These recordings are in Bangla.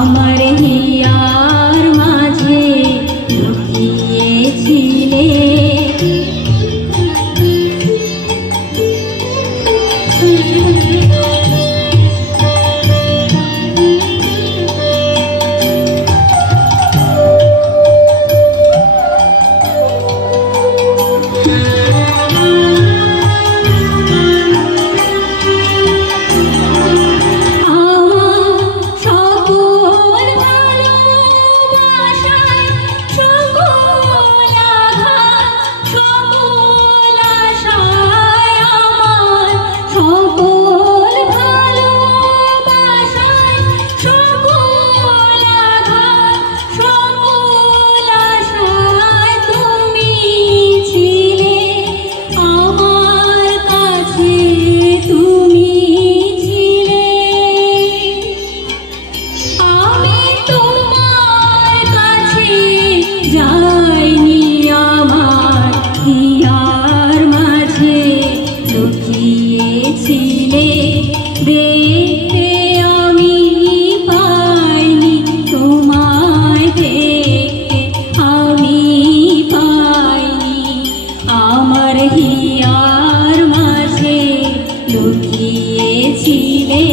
আমার হিয়ার মাঝে লুকিয়েছিলে। যাইনি আমার হিয়ার মাঝে লুকিয়েছিলে, দেখতে আমি পাইনি তোমায়, দেখতে আমি পাইনি। আমার হিয়ার মাঝে লুকিয়েছিলে।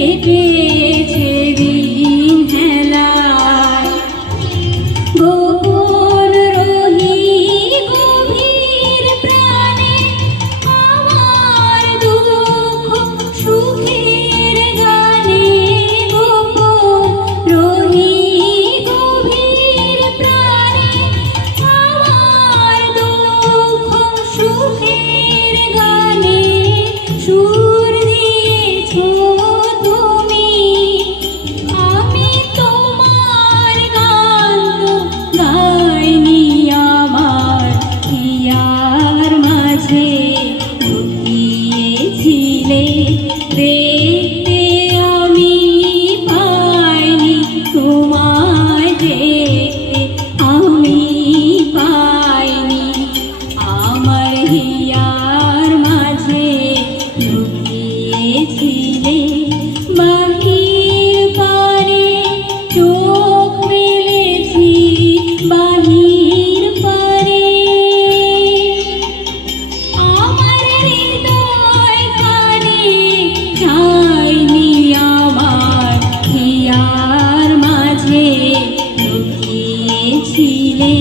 কেটেছে দিন হেলায়, গোপন রহি গভীর প্রাণে আমার দুঃখ সুখের গানে। গোপন রহি গভীর প্রাণে আমার দুঃখ সুখের গানে। সুর দিয়েছ তুমি, আমি তোমার গান গাইনি আমার হিয়ার মাঝে লুকিয়েছিলে, দেখতে আমি পাইনি তোমায়, দেখতে আমি পাইনি। আমার হিয়ার মাঝে লুকিয়েছিলে। বাহির পারে চোখ মেলেছি, বাহির পারে আমার হৃদয় কানে যাইনি আমার হিয়ার মাঝে লুকিয়েছিলে।